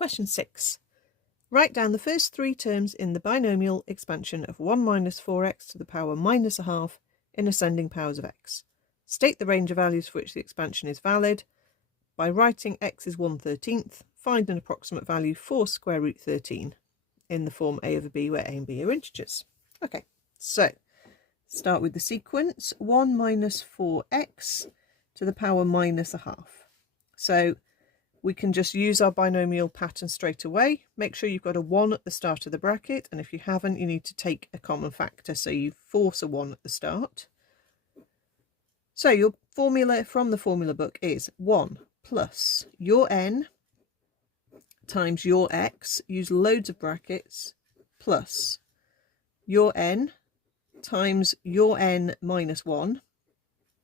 Question 6. Write down the first three terms in the binomial expansion of 1 minus 4x to the power minus a half in ascending powers of x. State the range of values for which the expansion is valid. By writing x is 1/13, find an approximate value for square root 13 in the form a over b, where a and b are integers. Okay, so start with the sequence. 1 minus 4x to the power minus a half. So we can just use our binomial pattern straight away. Make sure you've got a 1 at the start of the bracket, and if you haven't, you need to take a common factor, so you force a 1 at the start. So your formula from the formula book is 1 plus your n times your x, use loads of brackets, plus your n times your n minus 1,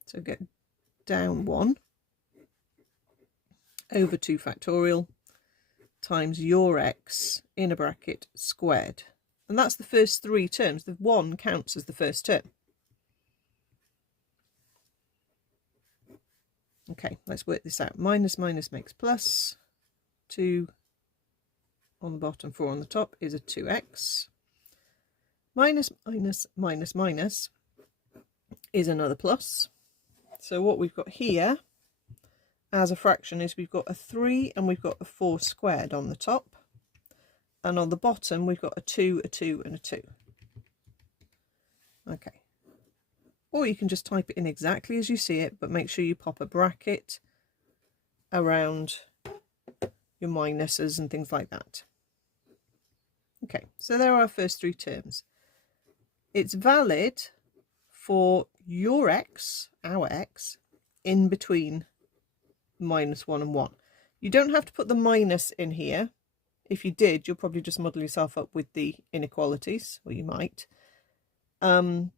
so get down 1, over 2 factorial, times your x in a bracket squared. And that's the first three terms. The 1 counts as the first term. Okay, let's work this out. Minus minus makes plus. 2 on the bottom, 4 on the top is a 2x. Minus minus minus minus is another plus. So what we've got here as a fraction is we've got a 3 and we've got a 4 squared on the top, and on the bottom we've got a 2, a 2 and a 2. Okay, or you can just type it in exactly as you see it, but make sure you pop a bracket around your minuses and things like that. Okay, so there are our first three terms. It's valid for your x, our x, in between minus 1 and 1. You don't have to put the minus in here. If you did, you'll probably just muddle yourself up with the inequalities, or you might.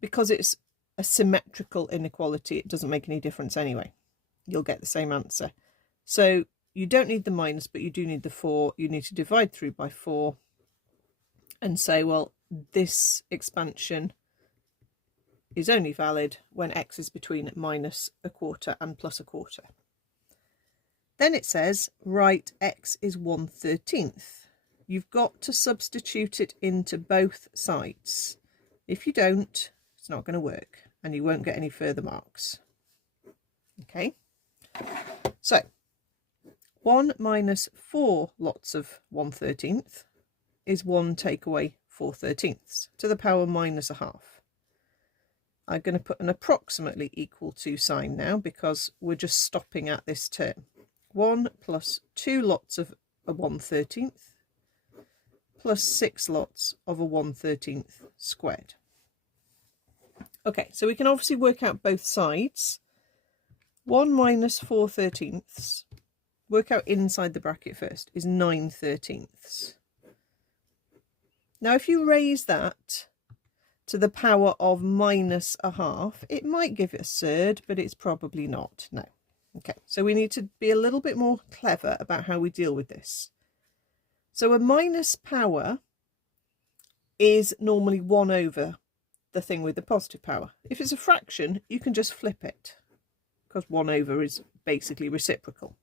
Because it's a symmetrical inequality, it doesn't make any difference anyway. You'll get the same answer. So you don't need the minus, but you do need the 4. You need to divide through by 4 and say, well, this expansion is only valid when x is between minus a quarter and plus a quarter. Then it says, write x is 1/13. You've got to substitute it into both sides. If you don't, it's not going to work, and you won't get any further marks. Okay, so 1 minus 4 lots of 1/13 is 1 take away 4/13 to the power minus a half. I'm going to put an approximately equal to sign now, because we're just stopping at this term. 1 plus 2 lots of a 1/13 plus 6 lots of a 1/13 squared. Okay, so we can obviously work out both sides. 1 minus 4/13, work out inside the bracket first, is 9/13. Now if you raise that to the power of minus a half, it might give it a third, but it's probably not, no. Okay, so we need to be a little bit more clever about how we deal with this. So a minus power is normally 1 over the thing with the positive power. If it's a fraction, you can just flip it, because 1 over is basically reciprocal.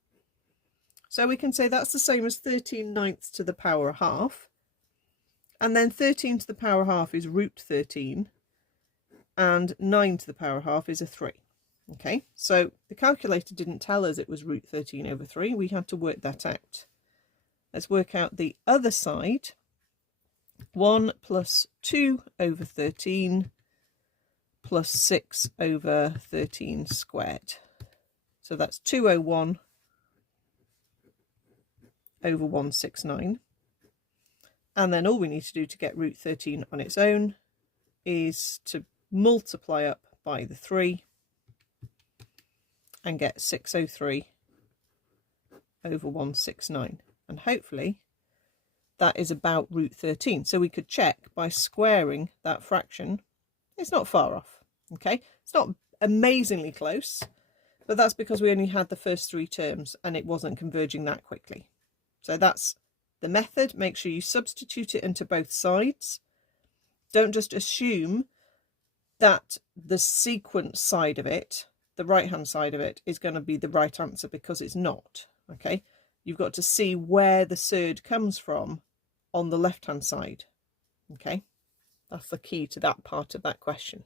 So we can say that's the same as 13/9 to the power half, and then 13 to the power half is root 13, and 9 to the power half is a 3. Okay, so the calculator didn't tell us it was root 13 over 3. We had to work that out. Let's work out the other side. 1 plus 2 over 13 plus 6 over 13 squared. So that's 201 over 169. And then all we need to do to get root 13 on its own is to multiply up by the 3 and get 603 over 169. And hopefully that is about root 13. So we could check by squaring that fraction. It's not far off. Okay, it's not amazingly close, but that's because we only had the first three terms and it wasn't converging that quickly. So that's the method. Make sure you substitute it into both sides. Don't just assume that the sequence side of it, the right hand side of it, is going to be the right answer, because it's not. Okay, You've got to see where the surd comes from on the left-hand side. Okay, that's the key to that part of that question.